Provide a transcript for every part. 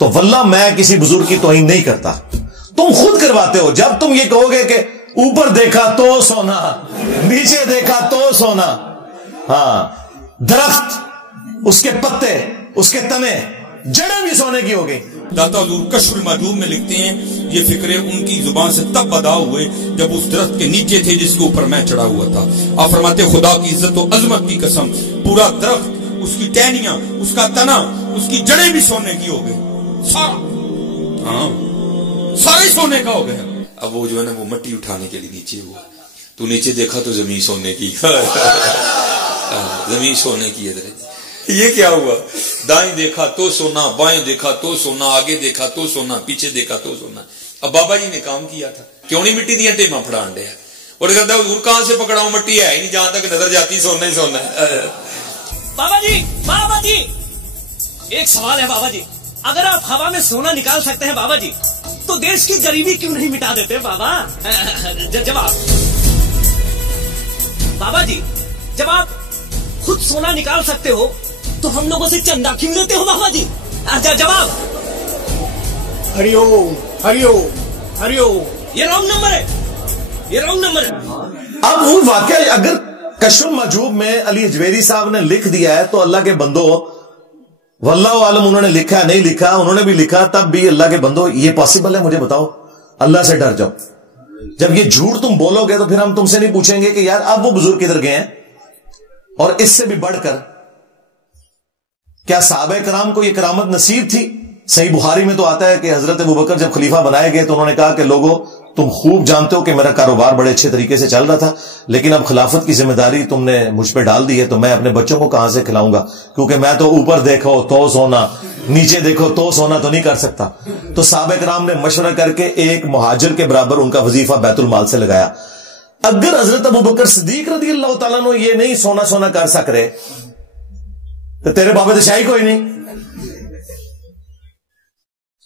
تو واللہ میں کسی بزرگ کی توہین نہیں کرتا، تم خود کرواتے ہو جب تم یہ کہو گے کہ اوپر دیکھا تو سونا، نیچے دیکھا تو سونا۔ ہاں، درخت، اس کے پتے، اس کے تنے، جڑیں بھی سونے کی ہو گئی۔ داتا حضور کشف المحجوب میں لکھتے ہیں یہ فکرے ان کی زبان سے تب ادا ہوئے جب اس درخت کے نیچے تھے جس کے اوپر میں چڑھا ہوا تھا۔ آپ فرماتے خدا کی عزت و عظمت کی قسم، پورا درخت، اس کی ٹہنیاں، اس کا تنا، اس کی جڑیں بھی سونے کی ہو گئی، سارا، ہاں سارے سونے کا ہو گیا۔ اب وہ جو ہے نا وہ مٹی اٹھانے کے لیے نیچے ہوا، تو نیچے دیکھا تو زمین سونے کی، زمین سونے کی ہے۔ یہ کیا ہوا؟ دائیں دیکھا تو سونا، بائیں دیکھا تو سونا، آگے دیکھا تو سونا، پیچھے دیکھا تو سونا۔ اب بابا جی نے کام کیا تھا، کیوں نہیں مٹی دیا ٹیما پھڑان دیا، اور کہتا حضور کہاں سے پکڑاؤں، مٹی ہے ہی نہیں، جہاں تک نظر جاتی سونا ہی سونا ہے۔ بابا جی ایک سوال ہے بابا جی، اگر آپ ہوا میں سونا نکال سکتے ہیں بابا جی تو دیش کی غریبی کیوں نہیں مٹا دیتے بابا؟ جواب بابا جی، جب آپ خود سونا نکال سکتے ہو تو ہم لوگوں سے چندہ کیوں لیتے ہو بابا جی؟ جواب ہری اوم ہری اوم ہری اوم۔ یہ رانگ نمبر ہے، یہ رانگ نمبر ہے۔ اب وہ واقعہ اگر کشف المحجوب میں علی اجویری صاحب نے لکھ دیا ہے تو اللہ کے بندو، واللہ عالم انہوں نے لکھا نہیں لکھا، انہوں نے بھی لکھا، تب بھی اللہ کے بندو یہ پاسبل ہے؟ مجھے بتاؤ، اللہ سے ڈر جاؤ۔ جب یہ جھوٹ تم بولو گے تو پھر ہم تم سے نہیں پوچھیں گے کہ یار اب وہ بزرگ کدھر گئے ہیں؟ اور اس سے بھی بڑھ کر کیا صحابہ کرام کو یہ کرامت نصیب تھی؟ صحیح بخاری میں تو آتا ہے کہ حضرت ابوبکر جب خلیفہ بنائے گئے تو انہوں نے کہا کہ لوگوں تم خوب جانتے ہو کہ میرا کاروبار بڑے اچھے طریقے سے چل رہا تھا، لیکن اب خلافت کی ذمہ داری تم نے مجھ پہ ڈال دی ہے، تو میں اپنے بچوں کو کہاں سے کھلاؤں گا، کیونکہ میں تو اوپر دیکھو تو سونا، نیچے دیکھو تو سونا تو نہیں کر سکتا۔ تو صحابہ کرام نے مشورہ کر کے ایک مہاجر کے برابر ان کا وظیفہ بیت المال سے لگایا۔ اگر حضرت ابوبکر صدیق رضی اللہ تعالیٰ عنہ یہ نہیں سونا کر سک رہے تو تیرے بابے شاہی کوئی نہیں۔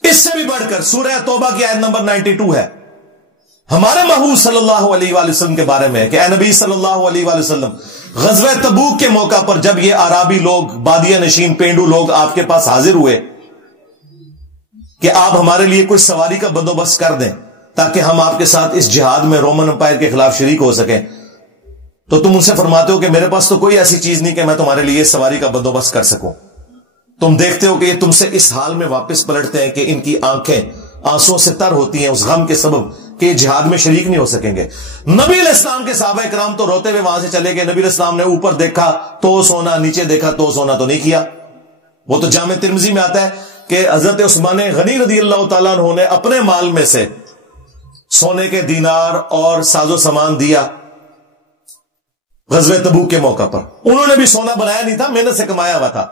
اس سے بھی بڑھ کر سورہ توبہ کی آیت نمبر 92 ہے ہمارے محبوب صلی اللہ علیہ وآلہ وسلم کے بارے میں کہ اے نبی صلی اللہ علیہ وآلہ وسلم، غزوہ تبوک کے موقع پر جب یہ عرابی لوگ، بادیہ نشین، پینڈو لوگ آپ کے پاس حاضر ہوئے کہ آپ ہمارے لیے کوئی سواری کا بندوبست کر دیں تاکہ ہم آپ کے ساتھ اس جہاد میں رومن امپائر کے خلاف شریک ہو سکیں، تو تم ان سے فرماتے ہو کہ میرے پاس تو کوئی ایسی چیز نہیں کہ میں تمہارے لیے سواری کا بندوبست کر سکوں۔ تم دیکھتے ہو کہ یہ تم سے اس حال میں واپس پلٹتے ہیں کہ ان کی آنکھیں آنسوں سے تر ہوتی ہیں اس غم کے سبب کہ یہ جہاد میں شریک نہیں ہو سکیں گے۔ نبی علیہ السلام کے صحابہ کرام تو روتے ہوئے وہاں سے چلے گئے، نبی علیہ السلام نے اوپر دیکھا تو سونا، نیچے دیکھا تو سونا تو نہیں کیا۔ وہ تو جامع ترمذی میں آتا ہے کہ حضرت عثمان غنی رضی اللہ تعالیٰ عنہ نے اپنے مال میں سے سونے کے دینار اور ساز و سامان دیا غزوہ تبوک کے موقع پر۔ انہوں نے بھی سونا بنایا نہیں تھا، محنت سے کمایا ہوا تھا۔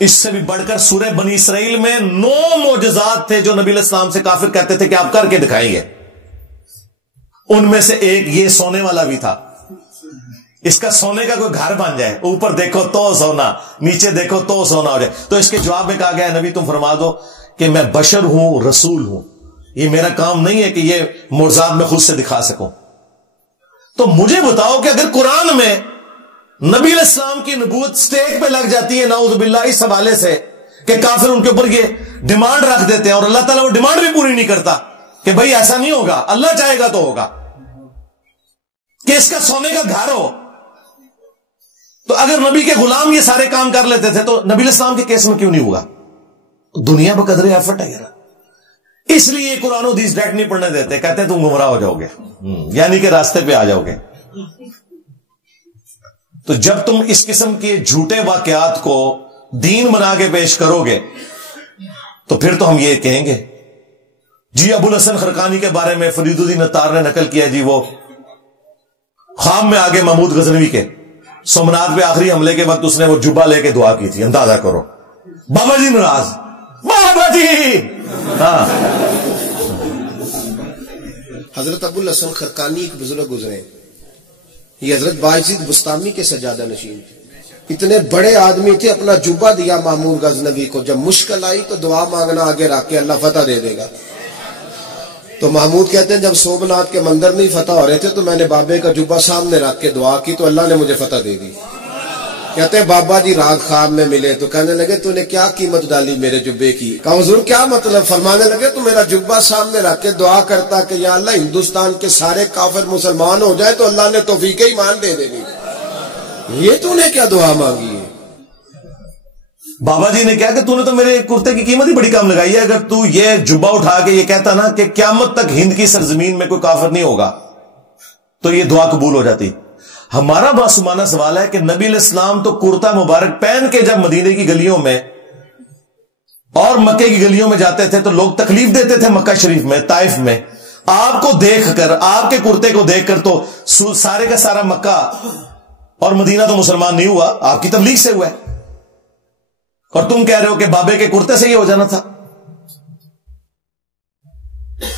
اس سے بھی بڑھ کر سورہ بنی اسرائیل میں 9 معجزات تھے جو نبی علیہ السلام سے کافر کہتے تھے کہ آپ کر کے دکھائیں گے، ان میں سے ایک یہ سونے والا بھی تھا۔ اس کا سونے کا کوئی گھر بن جائے، اوپر دیکھو تو سونا، نیچے دیکھو تو سونا ہو جائے۔ تو اس کے جواب میں کہا گیا نبی تم فرما دو کہ میں بشر ہوں، رسول ہوں، یہ میرا کام نہیں ہے کہ یہ معجزات میں خود سے دکھا سکوں۔ تو مجھے بتاؤ کہ اگر قرآن میں نبی علیہ السلام کی نبوت سٹیک پہ لگ جاتی ہے نعوذ باللہ اس حوالے سے کہ کافر ان کے اوپر یہ ڈیمانڈ رکھ دیتے ہیں اور اللہ تعالیٰ وہ ڈیمانڈ بھی پوری نہیں کرتا کہ بھئی ایسا نہیں ہوگا، اللہ چاہے گا تو ہوگا، کہ اس کا سونے کا گھر ہو، تو اگر نبی کے غلام یہ سارے کام کر لیتے تھے تو نبی علیہ السلام کے کیس میں کیوں نہیں ہوگا؟ دنیا بقدر ایفرٹ ہے یار، اس لیے قرآن و حدیث ڈائریکٹ نہیں پڑھنے دیتے، کہتے ہیں تم گمراہ ہو جاؤ گے، یعنی کہ راستے پہ آ جاؤ گے۔ تو جب تم اس قسم کے جھوٹے واقعات کو دین بنا کے پیش کرو گے تو پھر تو ہم یہ کہیں گے جی ابو الحسن خرقانی کے بارے میں فرید الدین اتار نے نقل کیا، جی وہ خواب میں آگے محمود غزنوی کے سومنات پہ آخری حملے کے وقت اس نے وہ جبہ لے کے دعا کی تھی، اندازہ کرو۔ بابا جی ناراض، بابا جی ہاں۔ حضرت ابو الحسن خرقانی ایک بزرگ گزرے، یہ حضرت باعزید بستامی کے سجادہ نشین تھے، اتنے بڑے آدمی تھے، اپنا جبہ دیا محمود غزنوی کو، جب مشکل آئی تو دعا مانگنا آگے رکھ کے اللہ فتح دے دے گا۔ تو محمود کہتے ہیں جب سومنات کے مندر نہیں فتح ہو رہے تھے تو میں نے بابے کا جبہ سامنے رکھ کے دعا کی تو اللہ نے مجھے فتح دے دی۔ کہتے ہیں بابا جی رات خواب میں ملے تو کہنے لگے تو نے کیا قیمت ڈالی میرے جبے کی؟ کہا حضور کیا مطلب؟ فرمانے لگے تو میرا جبہ سامنے رکھ کے دعا کرتا کہ یا اللہ ہندوستان کے سارے کافر مسلمان ہو جائے تو اللہ نے توفیق ایمان دے دینی. یہ تو نے کیا دعا مانگی ہے؟ بابا جی نے کہا کہ تو نے تو میرے کرتے کی قیمت ہی بڑی کم لگائی ہے. اگر تو یہ جبہ اٹھا کے یہ کہتا نا کہ قیامت تک ہند کی سرزمین میں کوئی کافر نہیں ہوگا تو یہ دعا قبول ہو جاتی. ہمارا معصومانہ سوال ہے کہ نبی علیہ السلام تو کرتا مبارک پہن کے جب مدینے کی گلیوں میں اور مکے کی گلیوں میں جاتے تھے تو لوگ تکلیف دیتے تھے مکہ شریف میں، طائف میں. آپ کو دیکھ کر، آپ کے کرتے کو دیکھ کر تو سارے کا سارا مکہ اور مدینہ تو مسلمان نہیں ہوا، آپ کی تبلیغ سے ہوا ہے. اور تم کہہ رہے ہو کہ بابے کے کرتے سے ہی ہو جانا تھا.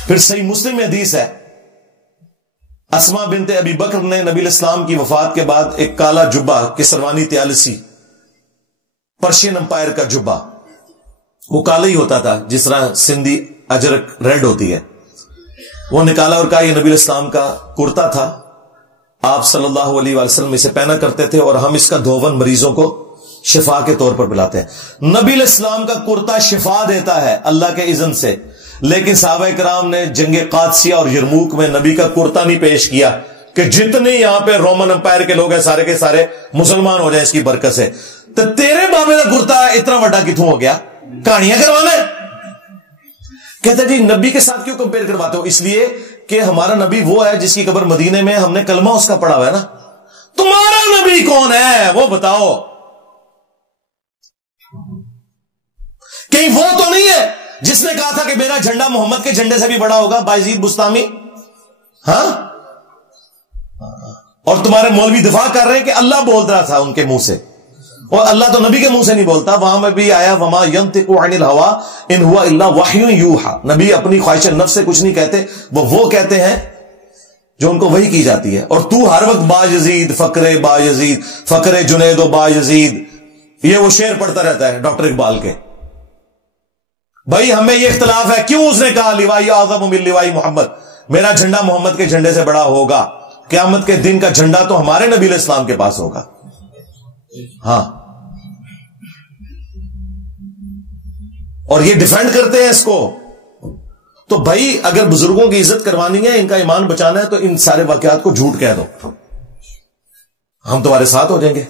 پھر صحیح مسلم میں حدیث ہے، اسما بنت ابی بکر نے نبی علیہ السلام کی وفات کے بعد ایک کالا جبہ کسروانی تیالسی پرشین امپائر کا جبہ، وہ کالا ہی ہوتا تھا جس طرح سندھی اجرک ریڈ ہوتی ہے، وہ نکالا اور کہا یہ نبی علیہ السلام کا کرتا تھا، آپ صلی اللہ علیہ وسلم اسے پہنا کرتے تھے اور ہم اس کا دھون مریضوں کو شفا کے طور پر پلاتے ہیں. نبی علیہ السلام کا کرتا شفا دیتا ہے اللہ کے اذن سے، لیکن صحابہ کرام نے جنگ قادسیہ اور یرموک میں نبی کا کرتا نہیں پیش کیا کہ جتنے یہاں پہ رومن امپائر کے لوگ ہیں سارے کے سارے مسلمان ہو جائیں اس کی برکت سے. تو تیرے بابے کا کرتا اتنا بڑا کتوں ہو گیا؟ کہانیاں کروانا ہے. کہتے جی نبی کے ساتھ کیوں کمپیئر کرواتے ہو؟ اس لیے کہ ہمارا نبی وہ ہے جس کی قبر مدینے میں، ہم نے کلمہ اس کا پڑھا ہوا ہے نا. تمہارا نبی کون ہے وہ بتاؤ؟ کہیں وہ تو نہیں ہے جس نے کہا تھا کہ میرا جھنڈا محمد کے جھنڈے سے بھی بڑا ہوگا، بایزید بستامی؟ ہاں، اور تمہارے مولوی دفاع کر رہے ہیں کہ اللہ بول رہا تھا ان کے منہ سے، اور اللہ تو نبی کے منہ سے نہیں بولتا. وہاں میں بھی آیا وما ينطق عن الهوى ان هو الا وحی یوحى، نبی اپنی خواہش نفس سے کچھ نہیں کہتے، وہ کہتے ہیں جو ان کو وحی کی جاتی ہے. اور تو ہر وقت با یزید فقر با یزید فقر جنید و با یزید، یہ وہ شعر پڑھتا رہتا ہے ڈاکٹر اقبال کے. بھائی ہمیں یہ اختلاف ہے، کیوں اس نے کہا لوائی اعظم من لوائی محمد، میرا جھنڈا محمد کے جھنڈے سے بڑا ہوگا، قیامت کے دن کا جھنڈا تو ہمارے نبی علیہ السلام کے پاس ہوگا. ہاں، اور یہ ڈیفینڈ کرتے ہیں اس کو. تو بھائی اگر بزرگوں کی عزت کروانی ہے، ان کا ایمان بچانا ہے، تو ان سارے واقعات کو جھوٹ کہہ دو، ہم تمہارے ساتھ ہو جائیں گے.